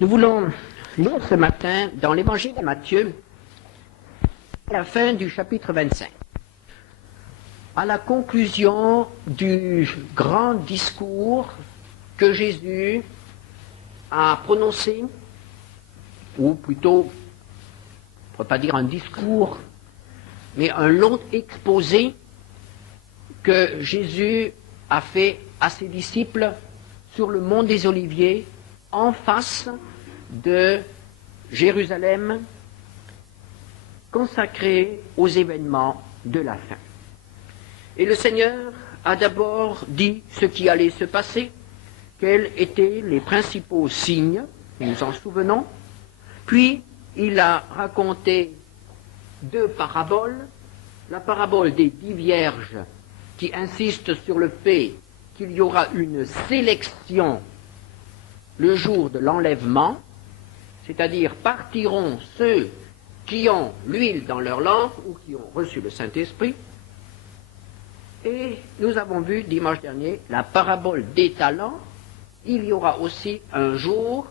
Nous voulons lire ce matin dans l'évangile de Matthieu, à la fin du chapitre 25, à la conclusion du grand discours que Jésus a prononcé, ou plutôt, on ne pourrait pas dire un discours, mais un long exposé que Jésus a fait à ses disciples sur le mont des Oliviers, en face de Jérusalem, consacré aux événements de la fin. Et le Seigneur a d'abord dit ce qui allait se passer, quels étaient les principaux signes, nous nous en souvenons, puis il a raconté deux paraboles, la parabole des 10 vierges qui insiste sur le fait qu'il y aura une sélection le jour de l'enlèvement, c'est-à-dire partiront ceux qui ont l'huile dans leur lampe ou qui ont reçu le Saint-Esprit. Et nous avons vu dimanche dernier la parabole des talents. Il y aura aussi un jour,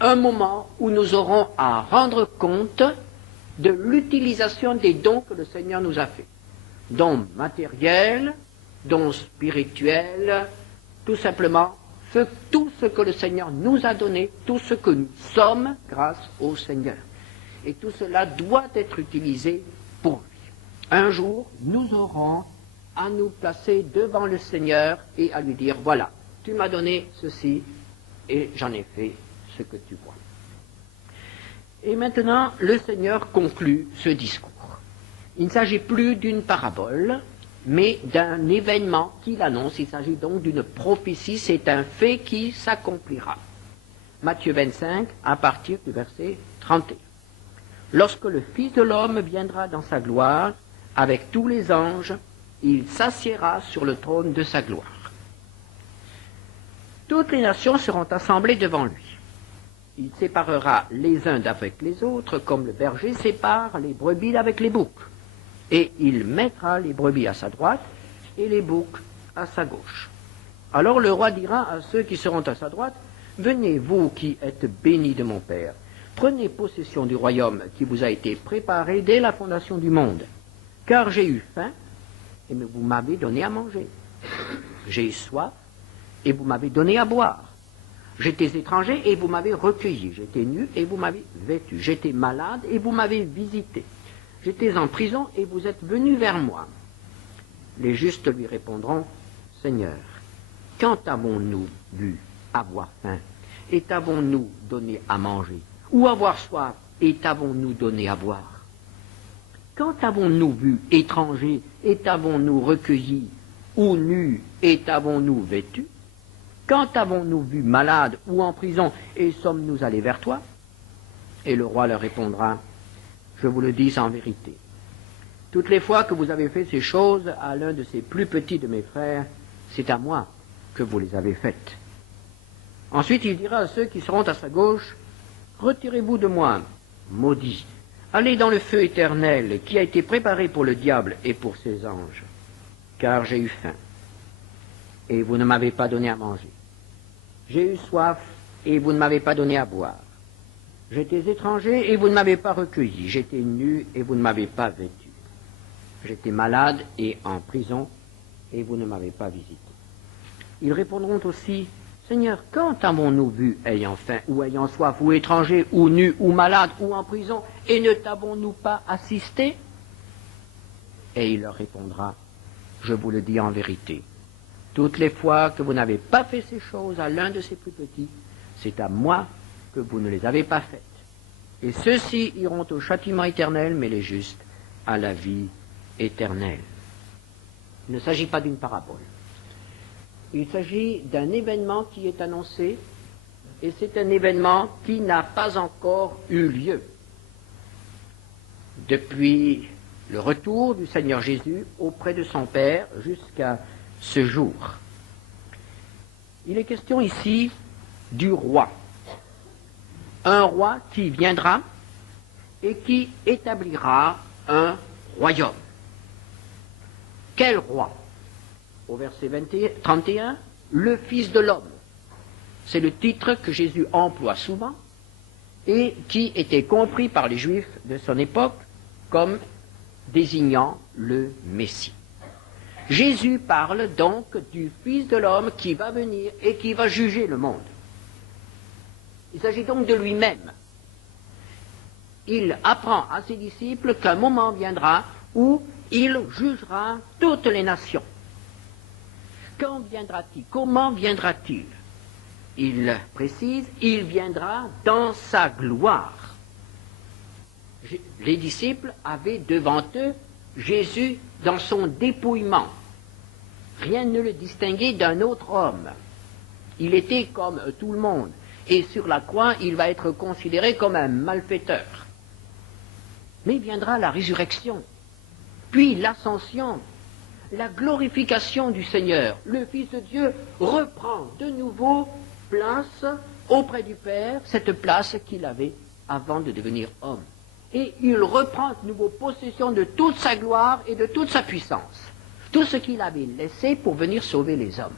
un moment où nous aurons à rendre compte de l'utilisation des dons que le Seigneur nous a faits. Dons matériels, dons spirituels, tout simplement tout ce que le Seigneur nous a donné, tout ce que nous sommes grâce au Seigneur. Et tout cela doit être utilisé pour lui. Un jour, nous aurons à nous placer devant le Seigneur et à lui dire, voilà, tu m'as donné ceci et j'en ai fait ce que tu vois. Et maintenant, le Seigneur conclut ce discours. Il ne s'agit plus d'une parabole, mais d'un événement qu'il annonce. Il s'agit donc d'une prophétie, c'est un fait qui s'accomplira. Matthieu 25, à partir du verset 31. Lorsque le Fils de l'homme viendra dans sa gloire, avec tous les anges, il s'assiera sur le trône de sa gloire. Toutes les nations seront assemblées devant lui. Il séparera les uns d'avec les autres, comme le berger sépare les brebis d'avec les boucs. Et il mettra les brebis à sa droite et les boucs à sa gauche. Alors le roi dira à ceux qui seront à sa droite, « Venez, vous qui êtes bénis de mon Père, prenez possession du royaume qui vous a été préparé dès la fondation du monde. Car j'ai eu faim, et vous m'avez donné à manger. J'ai eu soif, et vous m'avez donné à boire. J'étais étranger, et vous m'avez recueilli. J'étais nu, et vous m'avez vêtu. J'étais malade, et vous m'avez visité. J'étais en prison, et vous êtes venus vers moi. » Les justes lui répondront, « Seigneur, quand avons-nous vu avoir faim, et t'avons-nous donné à manger, ou avoir soif, et t'avons-nous donné à boire? Quand avons-nous vu étranger, et t'avons-nous recueilli, ou nu, et t'avons-nous vêtu? Quand avons-nous vu malade ou en prison, et sommes-nous allés vers toi? » Et le roi leur répondra, « Je vous le dis en vérité, toutes les fois que vous avez fait ces choses à l'un de ces plus petits de mes frères, c'est à moi que vous les avez faites. » Ensuite il dira à ceux qui seront à sa gauche, « Retirez-vous de moi, maudits, allez dans le feu éternel qui a été préparé pour le diable et pour ses anges, car j'ai eu faim, et vous ne m'avez pas donné à manger. J'ai eu soif, et vous ne m'avez pas donné à boire. J'étais étranger, et vous ne m'avez pas recueilli. J'étais nu, et vous ne m'avez pas vêtu. J'étais malade et en prison, et vous ne m'avez pas visité. » Ils répondront aussi, « Seigneur, quand avons-nous vu ayant faim, ou ayant soif, ou étranger, ou nu, ou malade, ou en prison, et ne t'avons-nous pas assisté ?» Et il leur répondra, « Je vous le dis en vérité, toutes les fois que vous n'avez pas fait ces choses à l'un de ces plus petits, c'est à moi que vous ne les avez pas faites. Et ceux-ci iront au châtiment éternel, mais les justes à la vie éternelle. » Il ne s'agit pas d'une parabole. Il s'agit d'un événement qui est annoncé, et c'est un événement qui n'a pas encore eu lieu. Depuis le retour du Seigneur Jésus auprès de son Père jusqu'à ce jour. Il est question ici du roi. Un roi qui viendra et qui établira un royaume. Quel roi? Au verset 31, le Fils de l'homme. C'est le titre que Jésus emploie souvent et qui était compris par les Juifs de son époque comme désignant le Messie. Jésus parle donc du Fils de l'homme qui va venir et qui va juger le monde. Il s'agit donc de lui-même. Il apprend à ses disciples qu'un moment viendra où il jugera toutes les nations. Quand viendra-t-il? Comment viendra-t-il? Il précise, il viendra dans sa gloire. Les disciples avaient devant eux Jésus dans son dépouillement. Rien ne le distinguait d'un autre homme. Il était comme tout le monde. Et sur la croix, il va être considéré comme un malfaiteur. Mais viendra la résurrection, puis l'ascension, la glorification du Seigneur. Le Fils de Dieu reprend de nouveau place auprès du Père, cette place qu'il avait avant de devenir homme. Et il reprend de nouveau possession de toute sa gloire et de toute sa puissance. Tout ce qu'il avait laissé pour venir sauver les hommes.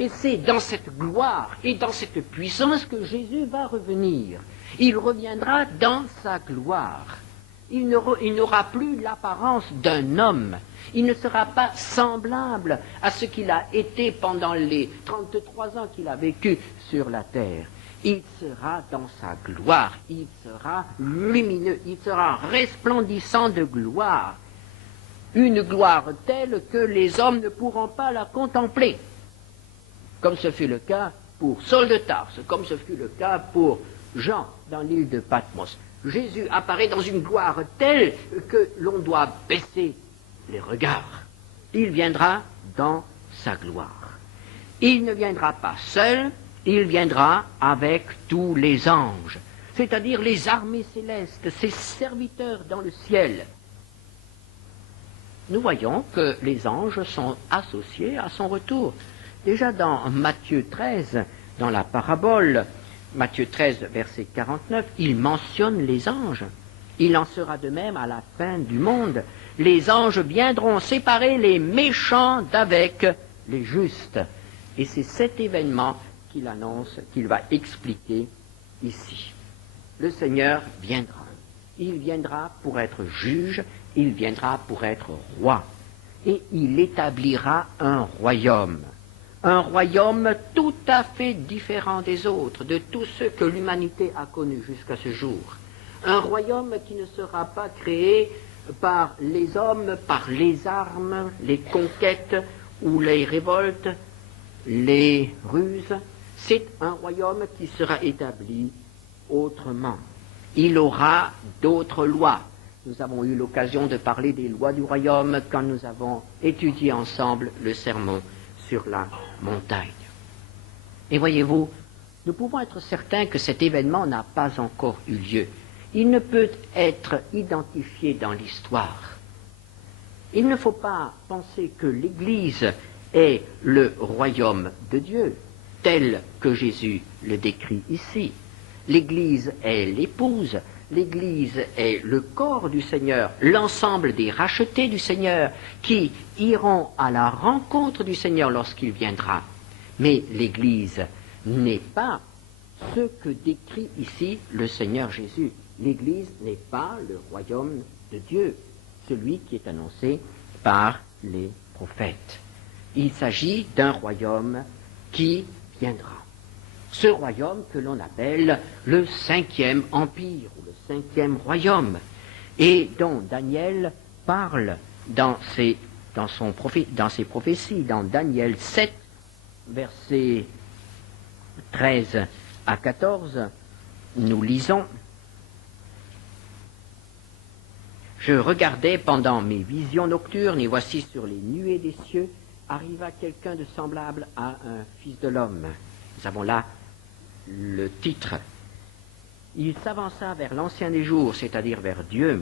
Et c'est dans cette gloire et dans cette puissance que Jésus va revenir. Il reviendra dans sa gloire. Il n'aura plus l'apparence d'un homme. Il ne sera pas semblable à ce qu'il a été pendant les 33 ans qu'il a vécu sur la terre. Il sera dans sa gloire. Il sera lumineux. Il sera resplendissant de gloire. Une gloire telle que les hommes ne pourront pas la contempler. Comme ce fut le cas pour Saul de Tarse, comme ce fut le cas pour Jean dans l'île de Patmos. Jésus apparaît dans une gloire telle que l'on doit baisser les regards. Il viendra dans sa gloire. Il ne viendra pas seul, il viendra avec tous les anges, c'est-à-dire les armées célestes, ses serviteurs dans le ciel. Nous voyons que les anges sont associés à son retour. Déjà dans Matthieu 13, dans la parabole, Matthieu 13, verset 49, il mentionne les anges. Il en sera de même à la fin du monde. Les anges viendront séparer les méchants d'avec les justes. Et c'est cet événement qu'il annonce, qu'il va expliquer ici. Le Seigneur viendra. Il viendra pour être juge, il viendra pour être roi. Et il établira un royaume. Un royaume tout à fait différent des autres, de tous ceux que l'humanité a connus jusqu'à ce jour. Un royaume qui ne sera pas créé par les hommes, par les armes, les conquêtes ou les révoltes, les ruses. C'est un royaume qui sera établi autrement. Il aura d'autres lois. Nous avons eu l'occasion de parler des lois du royaume quand nous avons étudié ensemble le sermon sur la montagne. Et voyez-vous, nous pouvons être certains que cet événement n'a pas encore eu lieu. Il ne peut être identifié dans l'histoire. Il ne faut pas penser que l'Église est le royaume de Dieu, tel que Jésus le décrit ici. L'Église est l'épouse, l'Église est le corps du Seigneur, l'ensemble des rachetés du Seigneur qui iront à la rencontre du Seigneur lorsqu'il viendra. Mais l'Église n'est pas ce que décrit ici le Seigneur Jésus. L'Église n'est pas le royaume de Dieu, celui qui est annoncé par les prophètes. Il s'agit d'un royaume qui viendra. Ce royaume que l'on appelle le 5e empire, ou le 5e royaume, et dont Daniel parle dans ses prophéties, dans Daniel 7, versets 13 à 14, nous lisons: « Je regardais pendant mes visions nocturnes, et voici sur les nuées des cieux arriva quelqu'un de semblable à un fils de l'homme. » Nous avons là le titre. Il s'avança vers l'ancien des jours, c'est-à-dire vers Dieu,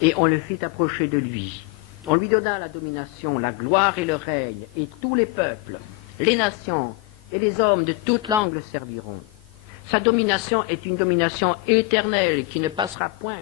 et on le fit approcher de lui. On lui donna la domination, la gloire et le règne, et tous les peuples, les nations et les hommes de toute langue le serviront. Sa domination est une domination éternelle qui ne passera point,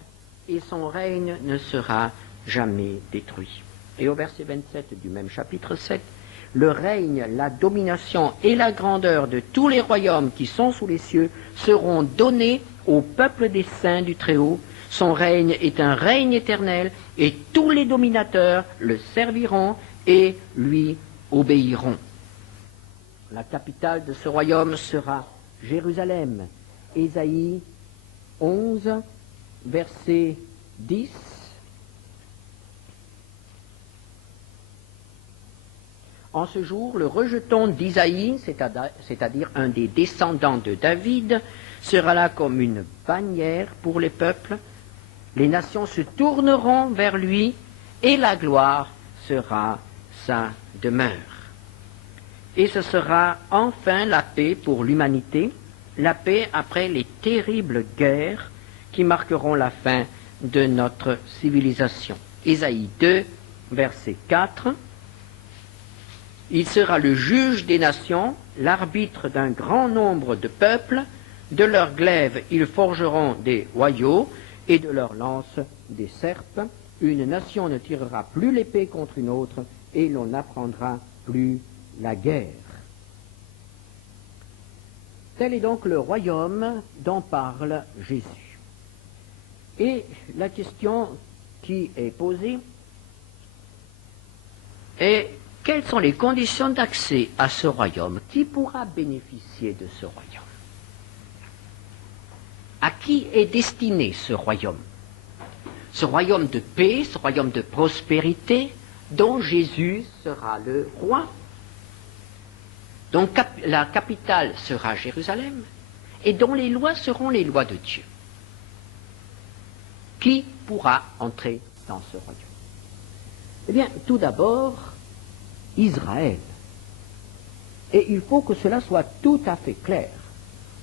et son règne ne sera jamais détruit. Et au verset 27 du même chapitre 7, « le règne, la domination et la grandeur de tous les royaumes qui sont sous les cieux seront donnés au peuple des saints du Très-Haut. Son règne est un règne éternel, et tous les dominateurs le serviront et lui obéiront. La capitale de ce royaume sera Jérusalem. Ésaïe 11, verset 10. En ce jour, le rejeton d'Isaïe, c'est-à-dire un des descendants de David, sera là comme une bannière pour les peuples. Les nations se tourneront vers lui et la gloire sera sa demeure. Et ce sera enfin la paix pour l'humanité, la paix après les terribles guerres qui marqueront la fin de notre civilisation. Ésaïe 2, verset 4. Il sera le juge des nations, l'arbitre d'un grand nombre de peuples. De leurs glaives, ils forgeront des hoyaux, et de leurs lances, des serpes. Une nation ne tirera plus l'épée contre une autre, et l'on n'apprendra plus la guerre. Tel est donc le royaume dont parle Jésus. Et la question qui est posée est: quelles sont les conditions d'accès à ce royaume? Qui pourra bénéficier de ce royaume? À qui est destiné ce royaume? Ce royaume de paix, ce royaume de prospérité, dont Jésus sera le roi. Donc la capitale sera Jérusalem, et dont les lois seront les lois de Dieu. Qui pourra entrer dans ce royaume? Eh bien, tout d'abord, Israël. Et il faut que cela soit tout à fait clair.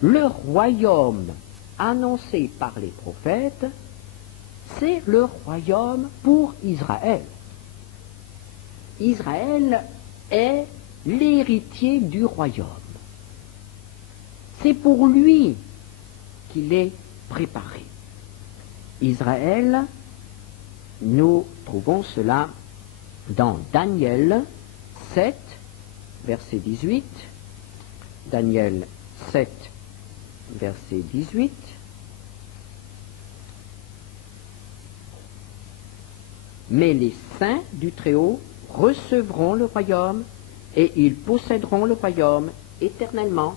Le royaume annoncé par les prophètes, c'est le royaume pour Israël. Israël est l'héritier du royaume. C'est pour lui qu'il est préparé. Israël, nous trouvons cela dans Daniel 7, verset 18, Daniel 7, verset 18, mais les saints du Très-Haut recevront le royaume et ils posséderont le royaume éternellement,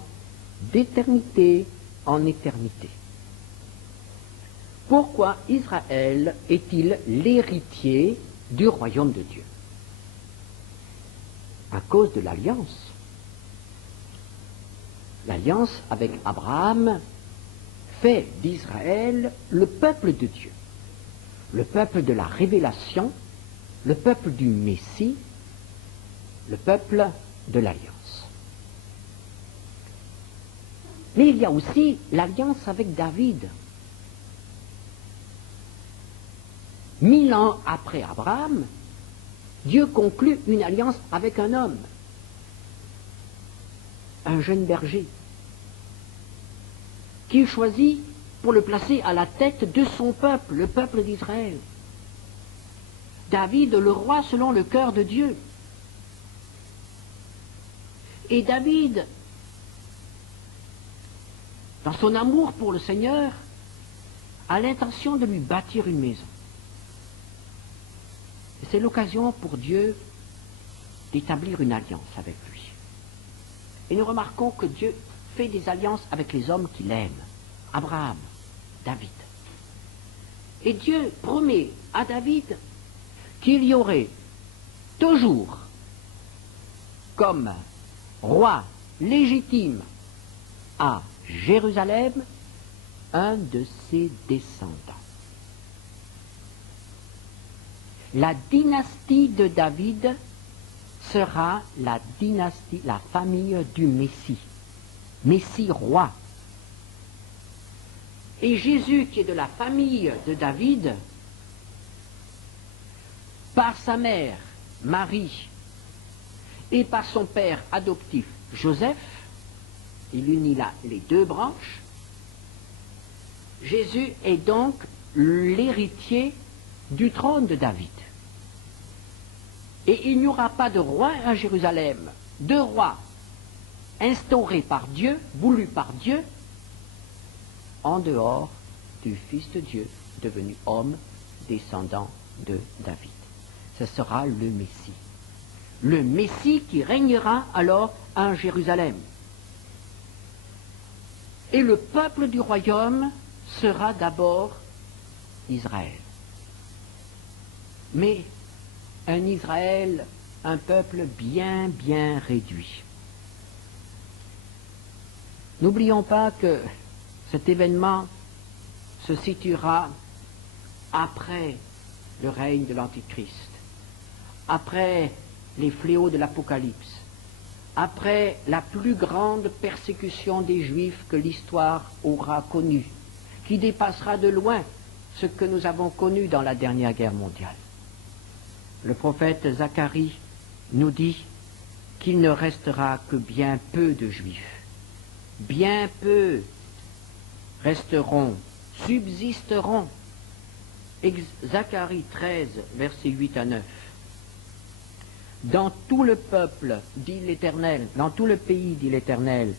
d'éternité en éternité. Pourquoi Israël est-il l'héritier du royaume de Dieu? À cause de l'alliance. L'alliance avec Abraham fait d'Israël le peuple de Dieu, le peuple de la révélation, le peuple du Messie, le peuple de l'alliance. Mais il y a aussi l'alliance avec David. 1000 ans après Abraham, Dieu conclut une alliance avec un homme, un jeune berger, qu'il choisit pour le placer à la tête de son peuple, le peuple d'Israël. David, le roi selon le cœur de Dieu. Et David, dans son amour pour le Seigneur, a l'intention de lui bâtir une maison. Et c'est l'occasion pour Dieu d'établir une alliance avec lui. Et nous remarquons que Dieu fait des alliances avec les hommes qu'il aime. Abraham, David. Et Dieu promet à David qu'il y aurait toujours, comme roi légitime à Jérusalem, un de ses descendants. La dynastie de David sera la dynastie, la famille du Messie, Messie roi. Et Jésus, qui est de la famille de David, par sa mère, Marie, et par son père adoptif, Joseph, il unit là les deux branches. Jésus est donc l'héritier du trône de David. Et il n'y aura pas de roi à Jérusalem, de roi instauré par Dieu, voulu par Dieu, en dehors du Fils de Dieu, devenu homme, descendant de David. Ce sera le Messie. Le Messie qui régnera alors à Jérusalem. Et le peuple du royaume sera d'abord Israël. Mais un Israël, un peuple bien, bien réduit. N'oublions pas que cet événement se situera après le règne de l'Antichrist, après les fléaux de l'Apocalypse, après la plus grande persécution des Juifs que l'histoire aura connue, qui dépassera de loin ce que nous avons connu dans la dernière guerre mondiale. Le prophète Zacharie nous dit qu'il ne restera que bien peu de Juifs. Bien peu resteront, subsisteront. Zacharie 13, versets 8 à 9. Dans tout le peuple, dit l'Éternel, dans tout le pays, dit l'Éternel,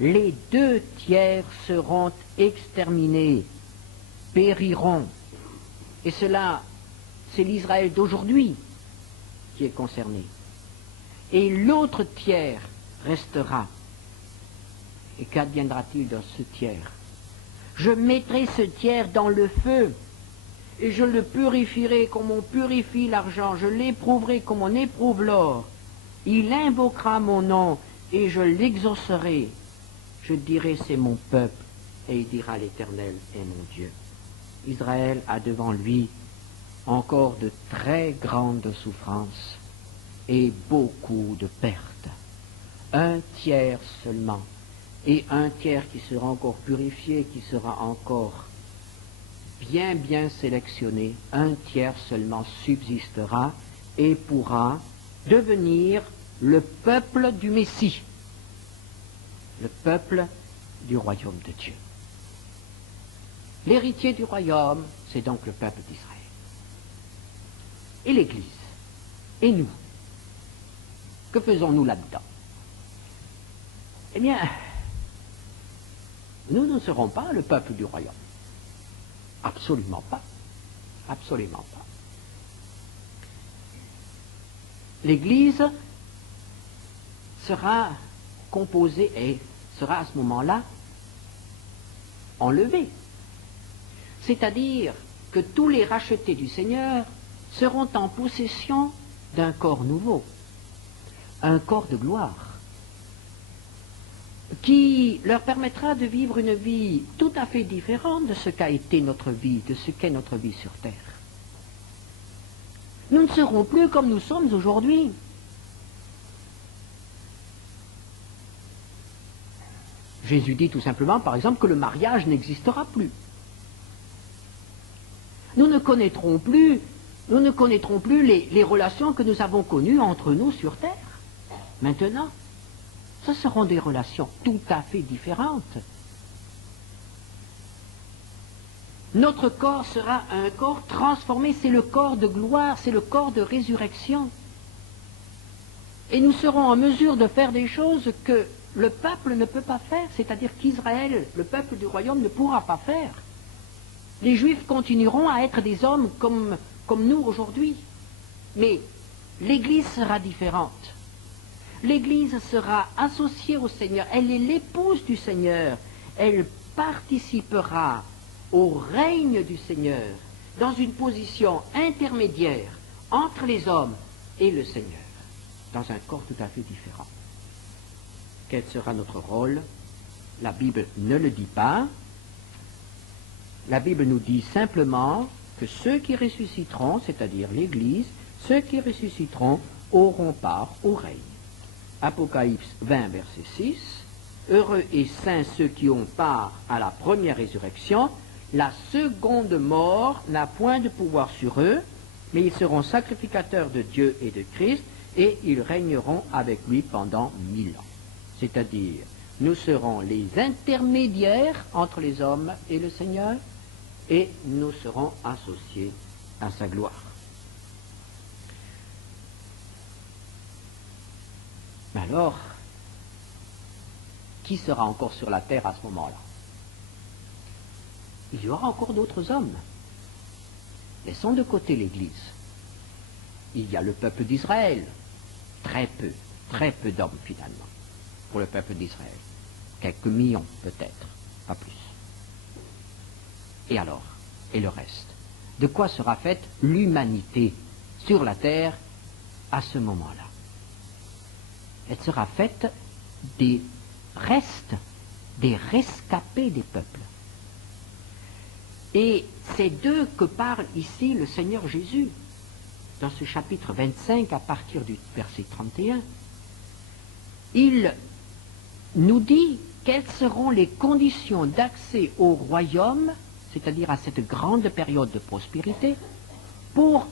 les 2/3 seront exterminés, périront. Et cela, c'est l'Israël d'aujourd'hui qui est concerné. Et l'autre tiers restera. Et qu'adviendra-t-il dans ce tiers? Je mettrai ce tiers dans le feu, et je le purifierai comme on purifie l'argent, je l'éprouverai comme on éprouve l'or. Il invoquera mon nom, et je l'exaucerai. Je dirai, c'est mon peuple, et il dira, l'Éternel est mon Dieu. Israël a devant lui encore de très grandes souffrances et beaucoup de pertes. 1/3 seulement, et 1/3 qui sera encore purifié, qui sera encore bien bien sélectionné. 1/3 seulement subsistera et pourra devenir le peuple du Messie, le peuple du royaume de Dieu. L'héritier du royaume, c'est donc le peuple d'Israël. Et l'Église, et nous, que faisons-nous là-dedans? Eh bien, nous ne serons pas le peuple du royaume. Absolument pas. Absolument pas. L'Église sera composée et sera à ce moment-là enlevée. C'est-à-dire que tous les rachetés du Seigneur seront en possession d'un corps nouveau, un corps de gloire, qui leur permettra de vivre une vie tout à fait différente de ce qu'a été notre vie, de ce qu'est notre vie sur terre. Nous ne serons plus comme nous sommes aujourd'hui. Jésus dit tout simplement, par exemple, que le mariage n'existera plus. Nous ne connaîtrons plus les relations que nous avons connues entre nous sur terre. Maintenant, ce seront des relations tout à fait différentes. Notre corps sera un corps transformé, c'est le corps de gloire, c'est le corps de résurrection. Et nous serons en mesure de faire des choses que le peuple ne peut pas faire, c'est-à-dire qu'Israël, le peuple du royaume, ne pourra pas faire. Les Juifs continueront à être des hommes comme nous aujourd'hui. Mais l'Église sera différente. L'Église sera associée au Seigneur. Elle est l'épouse du Seigneur. Elle participera au règne du Seigneur dans une position intermédiaire entre les hommes et le Seigneur, dans un corps tout à fait différent. Quel sera notre rôle? La Bible ne le dit pas. La Bible nous dit simplement que ceux qui ressusciteront, c'est-à-dire l'Église, ceux qui ressusciteront auront part au règne. Apocalypse 20, verset 6. Heureux et saints ceux qui ont part à la première résurrection. La seconde mort n'a point de pouvoir sur eux, mais ils seront sacrificateurs de Dieu et de Christ, et ils régneront avec lui pendant 1000 ans. C'est-à-dire, nous serons les intermédiaires entre les hommes et le Seigneur, et nous serons associés à sa gloire. Mais alors, qui sera encore sur la terre à ce moment-là? Il y aura encore d'autres hommes. Laissons de côté l'Église. Il y a le peuple d'Israël. Très peu d'hommes finalement, pour le peuple d'Israël. Quelques millions peut-être, pas plus. Et alors? Et le reste? De quoi sera faite l'humanité sur la terre à ce moment-là? Elle sera faite des restes, des rescapés des peuples. Et c'est d'eux que parle ici le Seigneur Jésus, dans ce chapitre 25, à partir du verset 31. Il nous dit quelles seront les conditions d'accès au royaume, c'est-à-dire à cette grande période de prospérité, pour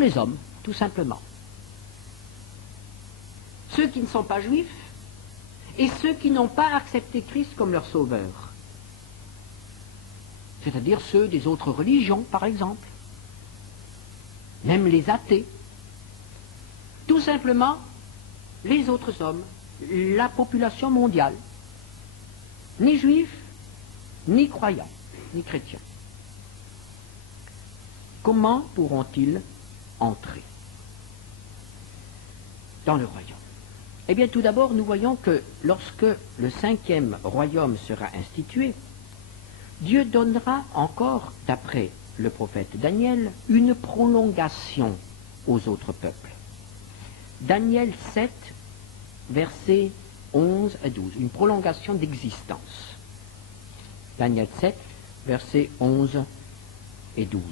les hommes, tout simplement. Ceux qui ne sont pas juifs et ceux qui n'ont pas accepté Christ comme leur sauveur. C'est-à-dire ceux des autres religions, par exemple. Même les athées. Tout simplement, les autres hommes, la population mondiale. Ni juifs, ni croyants, ni chrétiens. Comment pourront-ils entrer dans le royaume? Eh bien, tout d'abord, nous voyons que lorsque le 5e royaume sera institué, Dieu donnera encore, d'après le prophète Daniel, une prolongation aux autres peuples. Daniel 7, versets 11 à 12, une prolongation d'existence. Daniel 7, versets 11 et 12.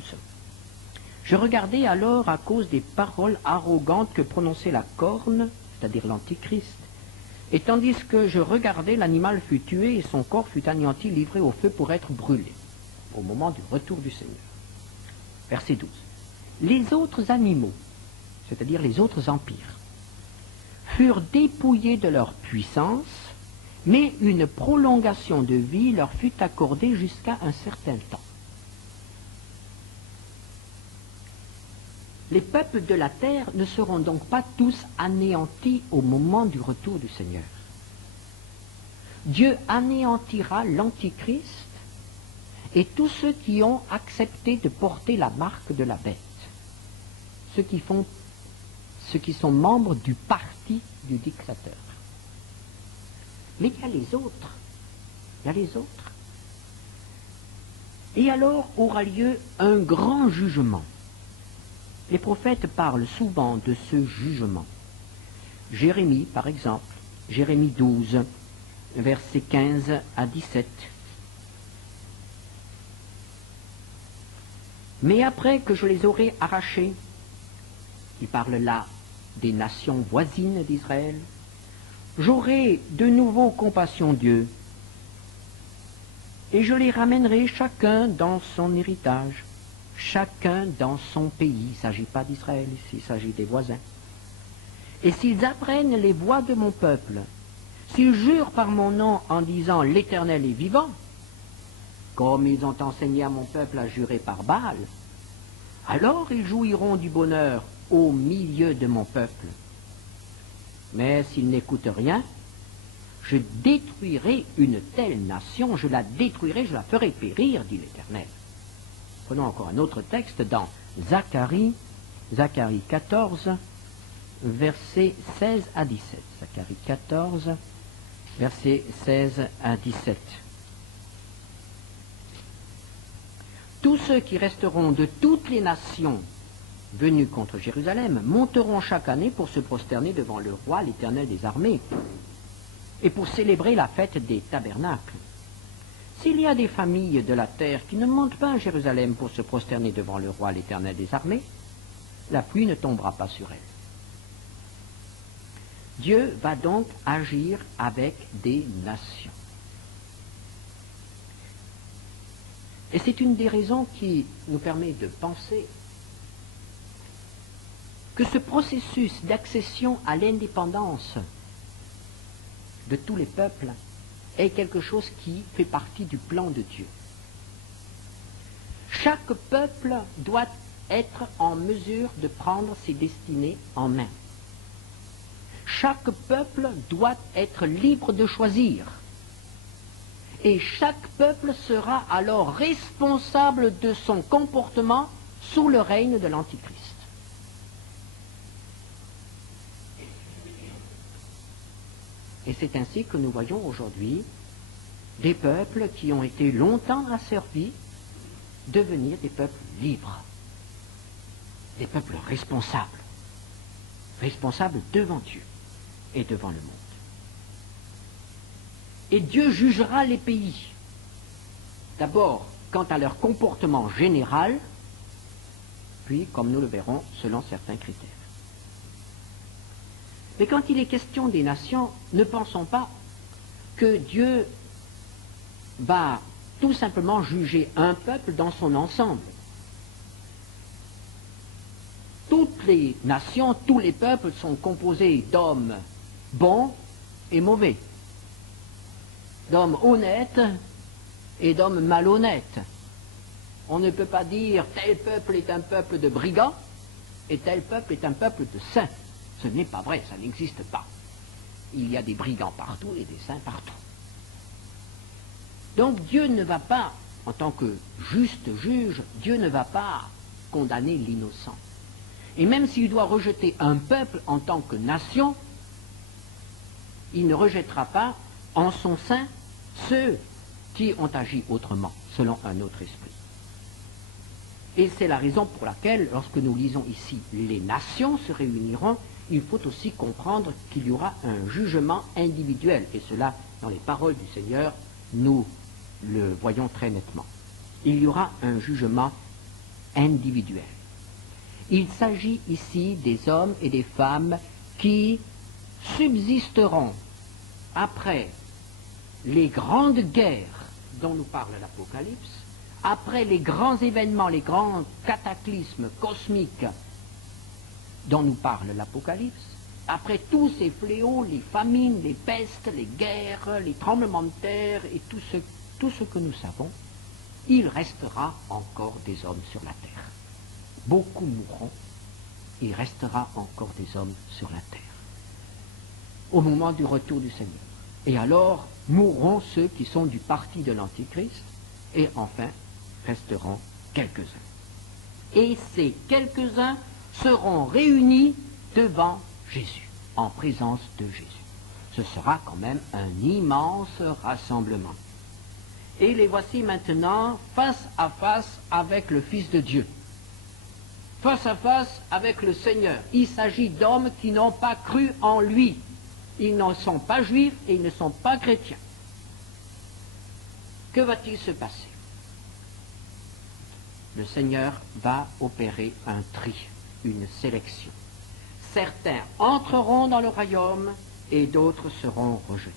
Je regardais alors à cause des paroles arrogantes que prononçait la corne, c'est-à-dire l'Antichrist, et tandis que je regardais, l'animal fut tué et son corps fut anéanti, livré au feu pour être brûlé, au moment du retour du Seigneur. Verset 12. Les autres animaux, c'est-à-dire les autres empires, furent dépouillés de leur puissance, mais une prolongation de vie leur fut accordée jusqu'à un certain temps. Les peuples de la terre ne seront donc pas tous anéantis au moment du retour du Seigneur. Dieu anéantira l'Antichrist et tous ceux qui ont accepté de porter la marque de la bête, ceux qui sont membres du parti du dictateur. Mais il y a les autres. Il y a les autres. Et alors aura lieu un grand jugement. Les prophètes parlent souvent de ce jugement. Jérémie, par exemple, Jérémie 12, versets 15 à 17. Mais après que je les aurai arrachés, il parle là des nations voisines d'Israël, j'aurai de nouveau compassion d'eux, et je les ramènerai chacun dans son héritage, chacun dans son pays. Il ne s'agit pas d'Israël ici, il s'agit des voisins. Et s'ils apprennent les voies de mon peuple, s'ils jurent par mon nom en disant l'Éternel est vivant, comme ils ont enseigné à mon peuple à jurer par Baal, alors ils jouiront du bonheur au milieu de mon peuple. Mais s'ils n'écoutent rien, je détruirai une telle nation, je la détruirai, je la ferai périr, dit l'Éternel. Prenons encore un autre texte dans Zacharie 14, versets 16 à 17. Zacharie 14, versets 16 à 17. Tous ceux qui resteront de toutes les nations venues contre Jérusalem monteront chaque année pour se prosterner devant le roi, l'Éternel des armées, et pour célébrer la fête des tabernacles. S'il y a des familles de la terre qui ne montent pas à Jérusalem pour se prosterner devant le roi, l'Éternel des armées, la pluie ne tombera pas sur elles. Dieu va donc agir avec des nations. Et c'est une des raisons qui nous permet de penser que ce processus d'accession à l'indépendance de tous les peuples est quelque chose qui fait partie du plan de Dieu. Chaque peuple doit être en mesure de prendre ses destinées en main. Chaque peuple doit être libre de choisir. Et chaque peuple sera alors responsable de son comportement sous le règne de l'Antichrist. Et c'est ainsi que nous voyons aujourd'hui des peuples qui ont été longtemps asservis devenir des peuples libres, des peuples responsables, responsables devant Dieu et devant le monde. Et Dieu jugera les pays, d'abord quant à leur comportement général, puis, comme nous le verrons, selon certains critères. Mais quand il est question des nations, ne pensons pas que Dieu va tout simplement juger un peuple dans son ensemble. Toutes les nations, tous les peuples sont composés d'hommes bons et mauvais, d'hommes honnêtes et d'hommes malhonnêtes. On ne peut pas dire tel peuple est un peuple de brigands et tel peuple est un peuple de saints. Ce n'est pas vrai, ça n'existe pas. Il y a des brigands partout et des saints partout. Donc Dieu ne va pas, en tant que juste juge, Dieu ne va pas condamner l'innocent. Et même s'il doit rejeter un peuple en tant que nation, il ne rejettera pas en son sein ceux qui ont agi autrement, selon un autre esprit. Et c'est la raison pour laquelle, lorsque nous lisons ici « les nations se réuniront », il faut aussi comprendre qu'il y aura un jugement individuel. Et cela, dans les paroles du Seigneur, nous le voyons très nettement. Il y aura un jugement individuel. Il s'agit ici des hommes et des femmes qui subsisteront après les grandes guerres dont nous parle l'Apocalypse, après les grands événements, les grands cataclysmes cosmiques dont nous parle l'Apocalypse, après tous ces fléaux, les famines, les pestes, les guerres, les tremblements de terre et tout ce que nous savons, il restera encore des hommes sur la terre. Beaucoup mourront, il restera encore des hommes sur la terre au moment du retour du Seigneur. Et alors mourront ceux qui sont du parti de l'Antichrist, et enfin resteront quelques-uns. Et ces quelques-uns seront réunis devant Jésus, en présence de Jésus. Ce sera quand même un immense rassemblement. Et les voici maintenant face à face avec le Fils de Dieu, face à face avec le Seigneur. Il s'agit d'hommes qui n'ont pas cru en lui. Ils ne sont pas juifs et ils ne sont pas chrétiens. Que va-t-il se passer? Le Seigneur va opérer un tri, une sélection. Certains entreront dans le royaume et d'autres seront rejetés.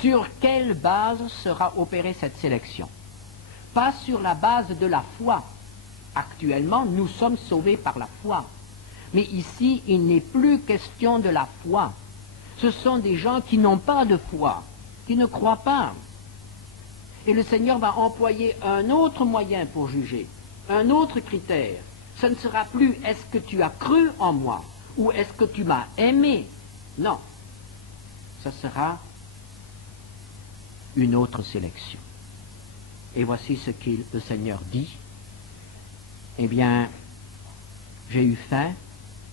Sur quelle base sera opérée cette sélection? Pas sur la base de la foi. Actuellement, nous sommes sauvés par la foi. Mais ici, il n'est plus question de la foi. Ce sont des gens qui n'ont pas de foi, qui ne croient pas. Et le Seigneur va employer un autre moyen pour juger, un autre critère. Ce ne sera plus « est-ce que tu as cru en moi ?» ou « est-ce que tu m'as aimé ?» Non, ce sera une autre sélection. Et voici ce que le Seigneur dit. « Eh bien, j'ai eu faim,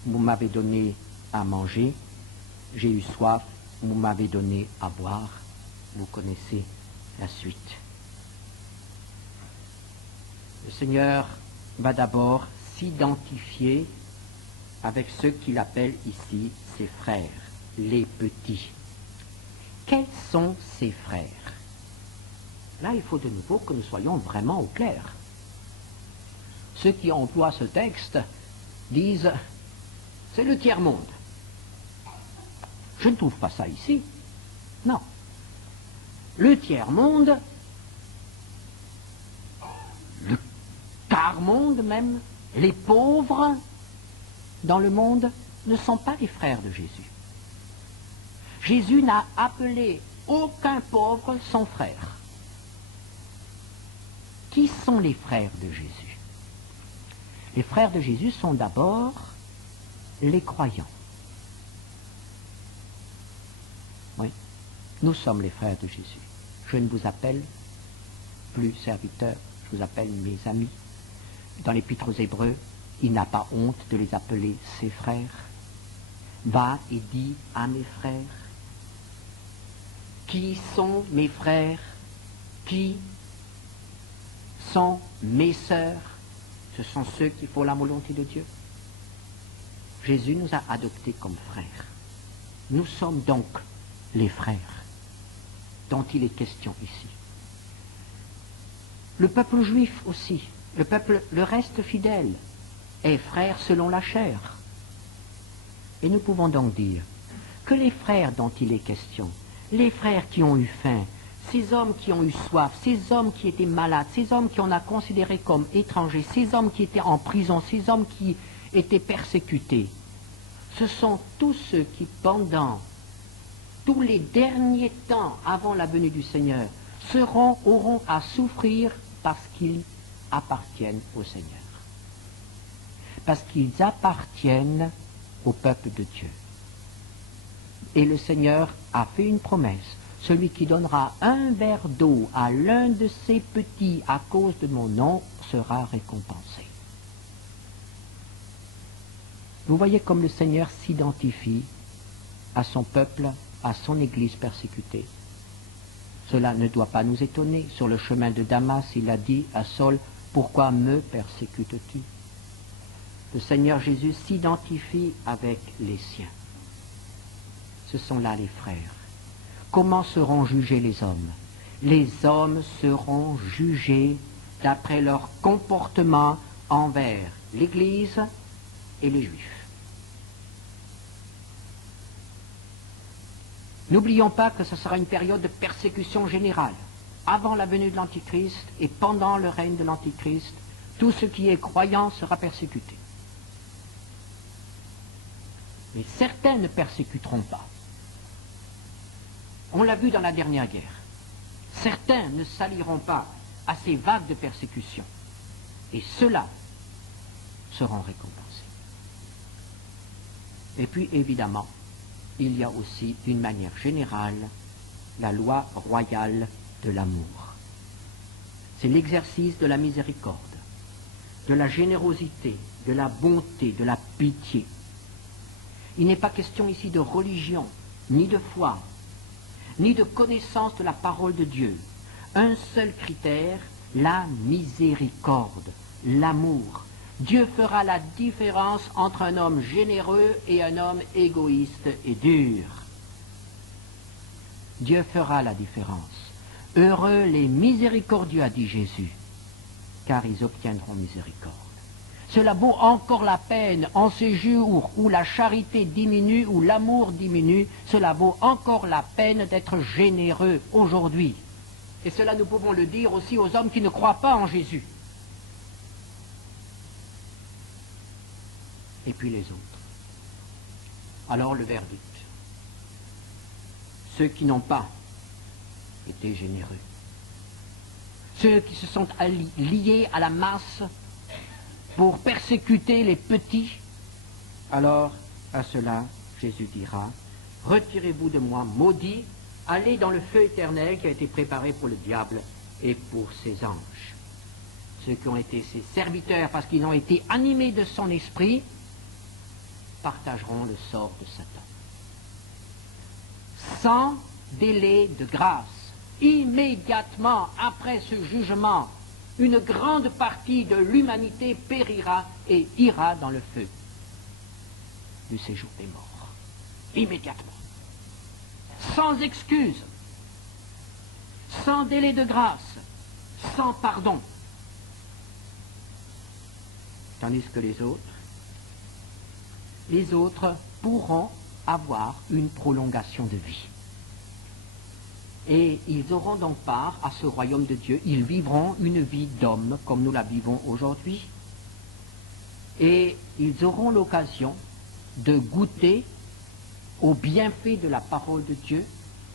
vous m'avez donné à manger. J'ai eu soif, vous m'avez donné à boire. » Vous connaissez la suite. Le Seigneur va d'abord s'identifier avec ceux qu'il appelle ici ses frères, les petits. Quels sont ces frères? Là, il faut de nouveau que nous soyons vraiment au clair. Ceux qui emploient ce texte disent « c'est le tiers-monde ». Je ne trouve pas ça ici. Non. Le tiers-monde, le quart-monde même, les pauvres dans le monde ne sont pas les frères de Jésus. Jésus n'a appelé aucun pauvre son frère. Qui sont les frères de Jésus? Les frères de Jésus sont d'abord les croyants. Nous sommes les frères de Jésus. Je ne vous appelle plus serviteurs, je vous appelle mes amis. Dans l'Épître aux Hébreux, il n'a pas honte de les appeler ses frères. Va et dis à mes frères. Qui sont mes frères? Qui sont mes sœurs? Ce sont ceux qui font la volonté de Dieu. Jésus nous a adoptés comme frères. Nous sommes donc les frères dont il est question ici. Le peuple juif aussi, le reste fidèle, est frère selon la chair. Et nous pouvons donc dire que les frères dont il est question, les frères qui ont eu faim, ces hommes qui ont eu soif, ces hommes qui étaient malades, ces hommes qu'on a considérés comme étrangers, ces hommes qui étaient en prison, ces hommes qui étaient persécutés, ce sont tous ceux qui, pendant tous les derniers temps avant la venue du Seigneur, auront à souffrir parce qu'ils appartiennent au Seigneur. Parce qu'ils appartiennent au peuple de Dieu. Et le Seigneur a fait une promesse. Celui qui donnera un verre d'eau à l'un de ses petits à cause de mon nom sera récompensé. Vous voyez comme le Seigneur s'identifie à son peuple, à son Église persécutée. Cela ne doit pas nous étonner. Sur le chemin de Damas, il a dit à Saul, « Pourquoi me persécutes-tu » Le Seigneur Jésus s'identifie avec les siens. Ce sont là les frères. Comment seront jugés les hommes? Les hommes seront jugés d'après leur comportement envers l'Église et les Juifs. N'oublions pas que ce sera une période de persécution générale. Avant la venue de l'Antichrist et pendant le règne de l'Antichrist, tout ce qui est croyant sera persécuté. Mais certains ne persécuteront pas. On l'a vu dans la dernière guerre. Certains ne s'allieront pas à ces vagues de persécution. Et ceux-là seront récompensés. Et puis, évidemment, il y a aussi, d'une manière générale, la loi royale de l'amour. C'est l'exercice de la miséricorde, de la générosité, de la bonté, de la pitié. Il n'est pas question ici de religion, ni de foi, ni de connaissance de la parole de Dieu. Un seul critère, la miséricorde, l'amour. Dieu fera la différence entre un homme généreux et un homme égoïste et dur. Dieu fera la différence. Heureux les miséricordieux, a dit Jésus, car ils obtiendront miséricorde. Cela vaut encore la peine en ces jours où la charité diminue, où l'amour diminue, cela vaut encore la peine d'être généreux aujourd'hui. Et cela nous pouvons le dire aussi aux hommes qui ne croient pas en Jésus. Et puis les autres. Alors le verdict. Ceux qui n'ont pas été généreux. Ceux qui se sont liés à la masse pour persécuter les petits. Alors à cela, Jésus dira, « Retirez-vous de moi, maudits, allez dans le feu éternel qui a été préparé pour le diable et pour ses anges. » Ceux qui ont été ses serviteurs parce qu'ils ont été animés de son esprit, partageront le sort de Satan. Sans délai de grâce, immédiatement après ce jugement, une grande partie de l'humanité périra et ira dans le feu du séjour des morts. Immédiatement. Sans excuse, sans délai de grâce, sans pardon. Tandis que les autres pourront avoir une prolongation de vie. Et ils auront donc part à ce royaume de Dieu. Ils vivront une vie d'homme comme nous la vivons aujourd'hui. Et ils auront l'occasion de goûter aux bienfaits de la parole de Dieu,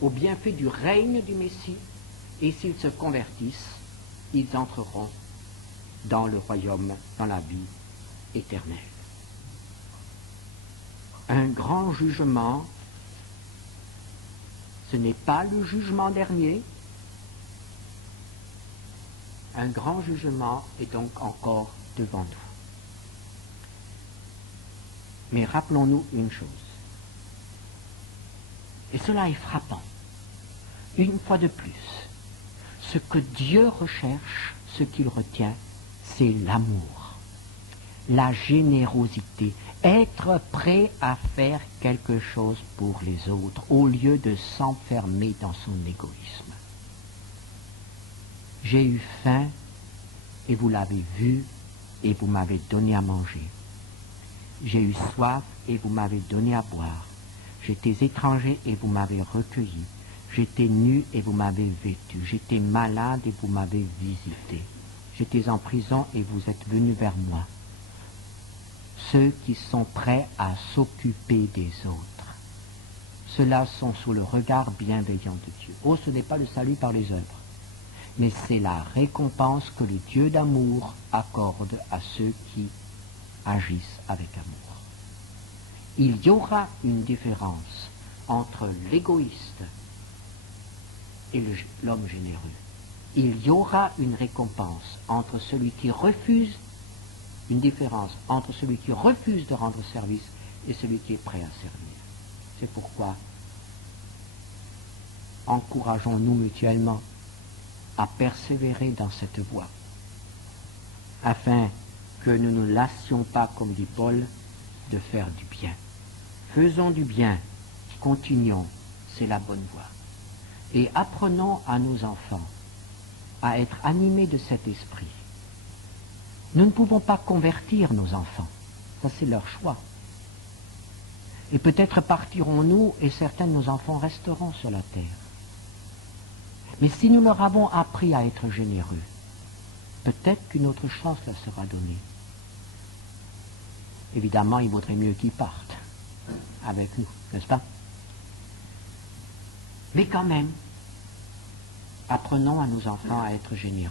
aux bienfaits du règne du Messie. Et s'ils se convertissent, ils entreront dans le royaume, dans la vie éternelle. Un grand jugement Ce n'est pas le jugement dernier. Un grand jugement est donc encore devant nous. Mais rappelons-nous une chose, et cela est frappant, une fois de plus, ce que Dieu recherche, ce qu'il retient, c'est l'amour, la générosité, être prêt à faire quelque chose pour les autres, au lieu de s'enfermer dans son égoïsme. J'ai eu faim, et vous l'avez vu, et vous m'avez donné à manger. J'ai eu soif, et vous m'avez donné à boire. J'étais étranger, et vous m'avez recueilli. J'étais nu, et vous m'avez vêtu. J'étais malade, et vous m'avez visité. J'étais en prison, et vous êtes venus vers moi. Ceux qui sont prêts à s'occuper des autres, ceux-là sont sous le regard bienveillant de Dieu. Oh, ce n'est pas le salut par les œuvres, mais c'est la récompense que le Dieu d'amour accorde à ceux qui agissent avec amour. Il y aura une différence entre l'égoïste et l'homme généreux. Il y aura une récompense entre celui qui refuse, une différence entre celui qui refuse de rendre service et celui qui est prêt à servir. C'est pourquoi encourageons-nous mutuellement à persévérer dans cette voie, afin que nous ne lassions pas, comme dit Paul, de faire du bien. Faisons du bien, continuons, c'est la bonne voie. Et apprenons à nos enfants à être animés de cet esprit. Nous ne pouvons pas convertir nos enfants, ça c'est leur choix. Et peut-être partirons-nous et certains de nos enfants resteront sur la terre. Mais si nous leur avons appris à être généreux, peut-être qu'une autre chance leur sera donnée. Évidemment, il vaudrait mieux qu'ils partent avec nous, n'est-ce pas? Mais quand même, apprenons à nos enfants à être généreux,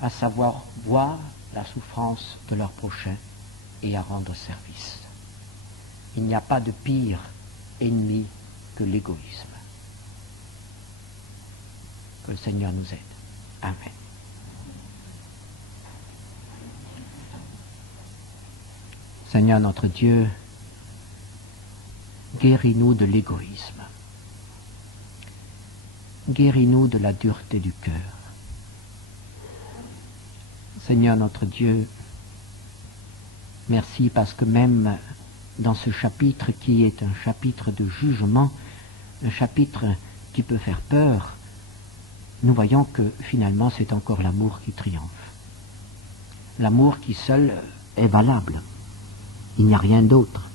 à savoir voir la souffrance de leur prochain et à rendre service. Il n'y a pas de pire ennemi que l'égoïsme. Que le Seigneur nous aide. Amen. Seigneur notre Dieu, guéris-nous de l'égoïsme. Guéris-nous de la dureté du cœur. Seigneur notre Dieu, merci parce que même dans ce chapitre qui est un chapitre de jugement, un chapitre qui peut faire peur, nous voyons que finalement c'est encore l'amour qui triomphe. L'amour qui seul est valable. Il n'y a rien d'autre.